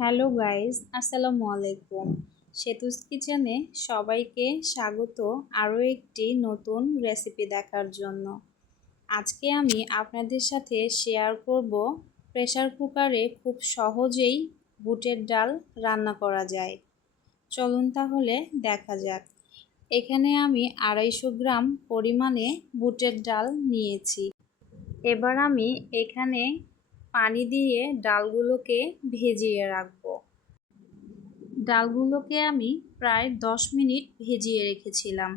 Hello guys, আসসালামু আলাইকুম। সেতুস কিচেনে সবাইকে স্বাগত আরও একটি নতুন রেসিপি দেখার জন্য। আজকে আমি আপনাদের সাথে শেয়ার করব প্রেসার কুকারে খুব সহজেই বুটের ডাল রান্না করা যায়। চলুন তাহলে দেখা যাক। এখানে আমি 250 গ্রাম পরিমাণে বুটের ডাল নিয়েছি। এবার আমি এখানে পানি দিয়ে ডালগুলোকে ভিজিয়ে রাখবো। ডালগুলোকে আমি প্রায় 10 মিনিট ভিজিয়ে রেখেছিলাম।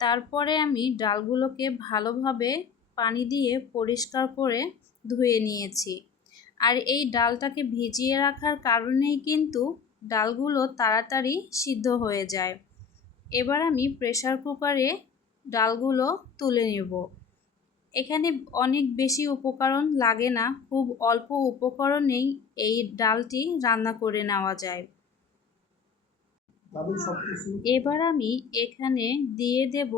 তারপরে আমি ডালগুলোকে ভালোভাবে পানি দিয়ে পরিষ্কার করে ধুয়ে নিয়েছি। আর এই ডালটাকে ভিজিয়ে রাখার কারণেই কিন্তু ডালগুলো তাড়াতাড়ি সিদ্ধ হয়ে যায়। এবার আমি প্রেসার কুকারে ডালগুলো তুলে নেব। এখানে অনেক বেশি উপকরণ লাগে না, খুব অল্প উপকরণেই এই ডালটি রান্না করে নেওয়া যায়। এবার আমি এখানে দিয়ে দেব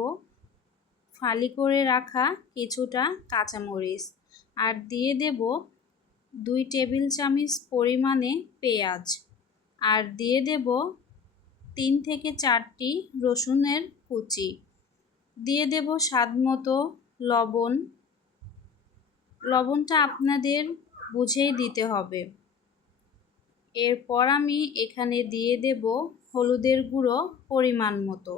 ফালি করে রাখা কিছুটা কাঁচামরিচ, আর দিয়ে দেব 2 টেবিল চামচ পরিমাণে পেঁয়াজ, আর দিয়ে দেব 3 থেকে 4টি রসুনের কুচি, দিয়ে দেব স্বাদ মতো লবণ। লবণটা আপনাদের বুঝেই দিতে হবে। এরপর আমি এখানে দিয়ে দেব হলুদের গুঁড়ো পরিমাণ মতো।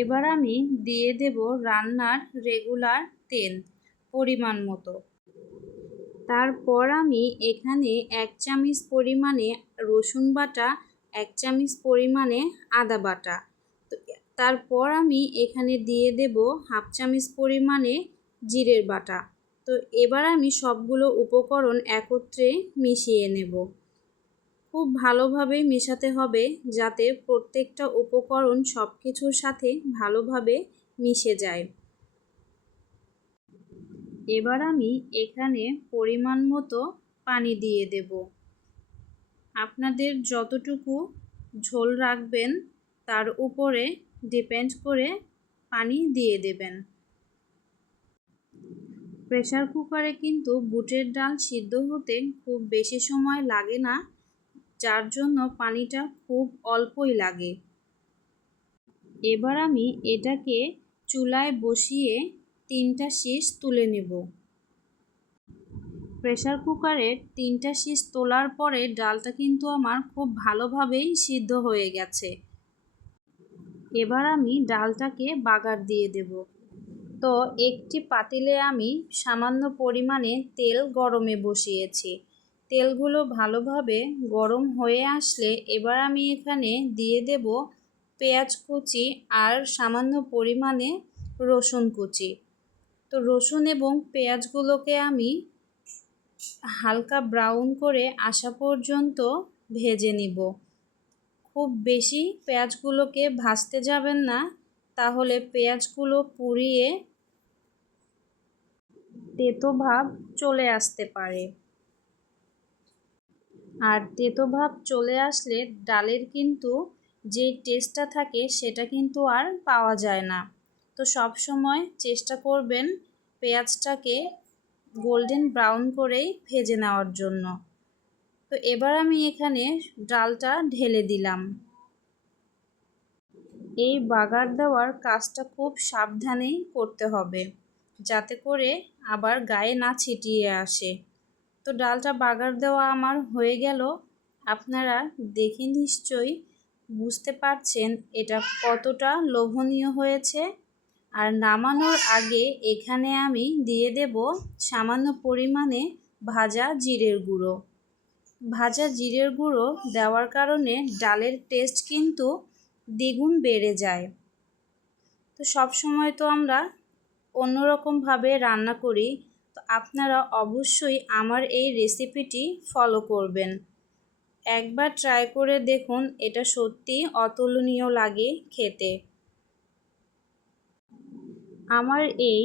এবার আমি দিয়ে দেব রান্নার রেগুলার তেল পরিমাণ মতো। তারপর আমি এখানে 1 চামচ পরিমাণে রসুন বাটা, 1 চামচ পরিমাণে আদা বাটা, তারপর আমি এখানে দিয়ে দেব 1/2 চামচ পরিমাণে জিরের বাটা। তো এবার আমি সবগুলো উপকরণ একত্রে মিশিয়ে নেব। খুব ভালোভাবে মেশাতে হবে যাতে প্রত্যেকটা উপকরণ সব কিছুর সাথে ভালোভাবে মিশে যায়। এবার আমি এখানে পরিমাণ মতো পানি দিয়ে দেব। আপনাদের যতটুকু ঝোল রাখবেন তার উপরে ডিপেন্ড করে পানি দিয়ে দেবেন। প্রেসার কুকারে কিন্তু বুটের ডাল সিদ্ধ হতে খুব বেশি সময় লাগে না, যার জন্য পানিটা খুব অল্পই লাগে। এবার আমি এটাকে চুলায় বসিয়ে 3টা শীষ তুলে নেব। প্রেসার কুকারের 3টা শীষ তোলার পরে ডালটা কিন্তু আমার খুব ভালোভাবেই সিদ্ধ হয়ে গেছে। এবার আমি ডালটাকে বাগার দিয়ে দেব। তো একটি পাতিলে আমি সামান্য পরিমাণে তেল গরমে বসিয়েছি। তেলগুলো ভালোভাবে গরম হয়ে আসলে এবার আমি এখানে দিয়ে দেব পেঁয়াজ কুচি আর সামান্য পরিমাণে রসুন কুচি। তো রসুন এবং পেঁয়াজগুলোকে আমি হালকা ব্রাউন করে আসা পর্যন্ত ভেজে নিব। খুব বেশি পেঁয়াজগুলোকে ভাজতে যাবেন না, তাহলে পেঁয়াজগুলো পুড়িয়ে তেতো ভাব চলে আসতে পারে। আর তেতো ভাব চলে আসলে ডালের কিন্তু যে টেস্টটা থাকে সেটা কিন্তু আর পাওয়া যায় না। তো সব সময় চেষ্টা করবেন পেঁয়াজটাকে গোল্ডেন ব্রাউন করেই ভেজে নেওয়ার জন্য। তো এবার আমি এখানে ডালটা ঢেলে দিলাম। এই বাগার দেওয়ার কাজটা খুব সাবধানেই করতে হবে, যাতে করে আবার গায়ে না ছিটিয়ে আসে। তো ডালটা বাগার দেওয়া আমার হয়ে গেল। আপনারা দেখে নিশ্চয়ই বুঝতে পারছেন এটা কতটা লোভনীয় হয়েছে। আর নামানোর আগে এখানে আমি দিয়ে দেব সামান্য পরিমাণে ভাজা জিরের গুঁড়ো। ভাজা জিরের গুঁড়ো দেওয়ার কারণে ডালের টেস্ট কিন্তু দ্বিগুণ বেড়ে যায়। তো সব সময় তো আমরা অন্যরকমভাবে রান্না করি, তো আপনারা অবশ্যই আমার এই রেসিপিটি ফলো করবেন। একবার ট্রাই করে দেখুন, এটা সত্যি অতুলনীয় লাগে খেতে। আমার এই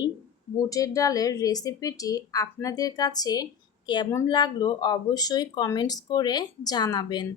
বুটের ডালের রেসিপিটি আপনাদের কাছে কেমন লাগলো অবশ্যই কমেন্টস করে জানাবেন।